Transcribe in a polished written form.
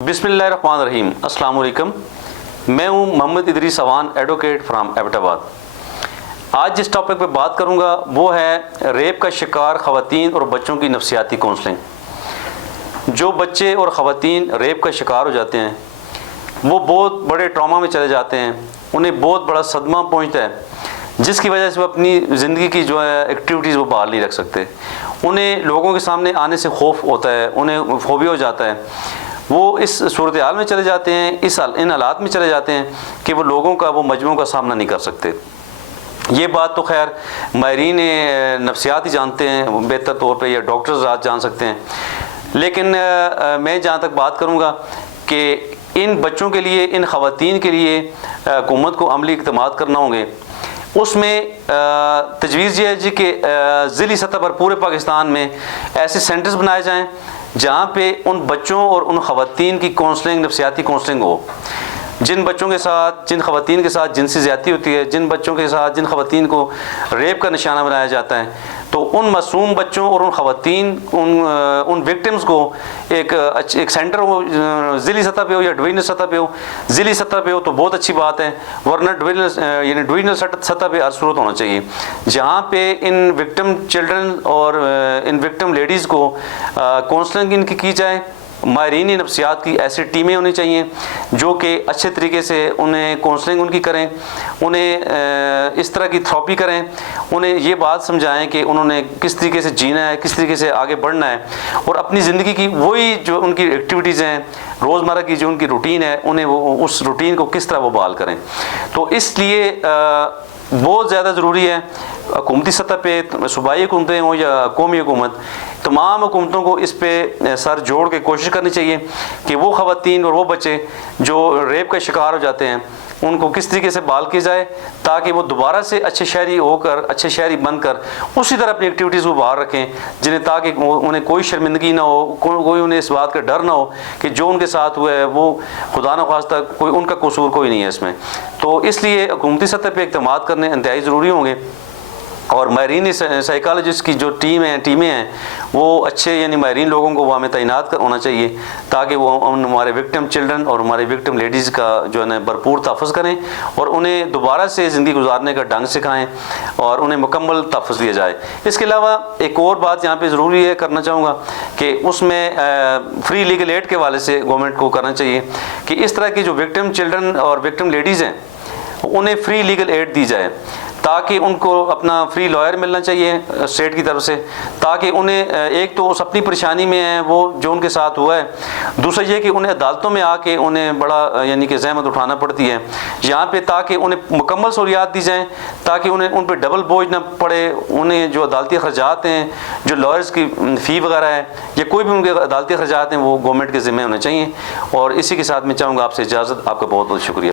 बिस्मिल्लाहिर्रहमानिर्रहीम। अस्सलाम वालेकुम। मैं हूँ मोहम्मद इदरीस अवान, एडवोकेट फ्राम एबटाबाद। आज जिस टॉपिक पे बात करूँगा वो है रेप का शिकार ख़वातीन और बच्चों की नफसियाती कौंसलिंग। जो बच्चे और ख़वातीन रेप का शिकार हो जाते हैं वो बहुत बड़े ट्रॉमा में चले जाते हैं, उन्हें बहुत बड़ा सदमा पहुँचता है, जिसकी वजह से वो अपनी ज़िंदगी की जो है एक्टिविटीज़ वो बहाल नहीं रख सकते। उन्हें लोगों के सामने आने से खौफ होता है, उन्हें फोबिया हो जाता है। वो इस सूरत हाल में चले जाते हैं, इन हालात में चले जाते हैं कि वो लोगों का, वो मजमू का सामना नहीं कर सकते। ये बात तो खैर माहिरीन नफसियाती जानते हैं बेहतर तौर पे, या डॉक्टर्स आज जान सकते हैं। लेकिन मैं जहाँ तक बात करूँगा कि इन बच्चों के लिए, इन ख़वातीन के लिए हुकूमत को अमली इक़दाम करना होंगे। उसमें तजवीज़ ये है जी कि ज़िली सतह पर पूरे पाकिस्तान में ऐसे सेंटर्स बनाए जाएँ जहाँ पे उन बच्चों और उन ख़वातीन की कौंसलिंग, नफसियाती कौंसलिंग हो। जिन बच्चों के साथ, जिन ख़वातीन के साथ जिनसी ज़्यादती होती है, जिन बच्चों के साथ, जिन ख़वातीन को रेप का निशाना बनाया जाता है, तो उन मासूम बच्चों और उन ख़वातीन, उन विक्टिम्स को एक सेंटर हो, ज़िली सतह पे हो या डिवीजनल सतह पे हो। ज़िली सतह पे हो तो बहुत अच्छी बात है, वरना डिवीजनल सतह पे हर सूरत होना चाहिए, जहाँ पे इन विक्टिम चिल्ड्रन और इन विक्टिम लेडीज़ को काउंसलिंग इनकी की जाए। माहिरीन नफसियात की ऐसी टीमें होनी चाहिए जो कि अच्छे तरीके से उन्हें काउंसलिंग उनकी करें, उन्हें इस तरह की थेरेपी करें, उन्हें ये बात समझाएं कि उन्होंने किस तरीके से जीना है, किस तरीके से आगे बढ़ना है, और अपनी ज़िंदगी की वही जो उनकी एक्टिविटीज़ हैं, रोज़मर्रा की जो उनकी रूटीन है, उन्हें वो उस रूटीन को किस तरह वो बहाल करें। तो इसलिए बहुत ज़्यादा ज़रूरी है हुकूमती सतह पे, सूबाई हुकूमतें हों या कौमी हुकूमत, तमाम हुकूमतों को इस पे सर जोड़ के कोशिश करनी चाहिए कि वो ख़वातीन और वो बच्चे जो रेप का शिकार हो जाते हैं उनको किस तरीके से बहाल किया जाए, ताकि वो दोबारा से अच्छे शहरी होकर, अच्छे शहरी बनकर उसी तरह अपनी एक्टिविटीज़ को बाहर रखें, जिन्हें ताकि उन्हें कोई शर्मिंदगी ना हो, कोई उन्हें इस बात का डर ना हो कि जो उनके साथ हुआ है वो खुदा न खास्ता कोई उनका कसूर कोई नहीं है इसमें। तो इसलिए हुकूमती सतह पर इक़दाम करने इंतहाई ज़रूरी होंगे, और माहिरीन साइकोलॉजिस्ट की जो टीमें हैं वो अच्छे, यानी माहिरीन लोगों को वहाँ में तैनात होना चाहिए, ताकि वो हमारे विक्टिम चिल्ड्रन और हमारे विक्टिम लेडीज़ का जो है ना भरपूर तहफ़्फ़ुज़ करें और उन्हें दोबारा से ज़िंदगी गुजारने का ढंग सिखाएं और उन्हें मुकम्मल तहफ़्फ़ुज़ दिया जाए। इसके अलावा एक और बात यहाँ पे ज़रूरी है, करना चाहूँगा कि उसमें फ्री लीगल एड के हवाले से गवर्नमेंट को करना चाहिए कि इस तरह की जो विक्टिम चिल्ड्रन और विक्टिम लेडीज़ हैं उन्हें फ्री लीगल एड दी जाए, ताकि उनको अपना फ्री लॉयर मिलना चाहिए स्टेट की तरफ से, ताकि उन्हें एक तो उस अपनी परेशानी में है वो जो उनके साथ हुआ है, दूसरा ये कि उन्हें अदालतों में आके उन्हें बड़ा यानी कि ज़हमत उठाना पड़ती है यहाँ पे, ताकि उन्हें मुकम्मल सहूलियात दी जाएँ, ताकि उन्हें उन पर डबल बोझ ना पड़े। उन्हें जो अदालती खर्चात हैं, जो लॉयर्स की फ़ी वगैरह है या कोई भी उनके अदालती खर्चात हैं, वो गवर्नमेंट के ज़िम्मे होने चाहिए। और इसी के साथ मैं चाहूँगा आपसे इजाज़त। आपका बहुत बहुत शुक्रिया।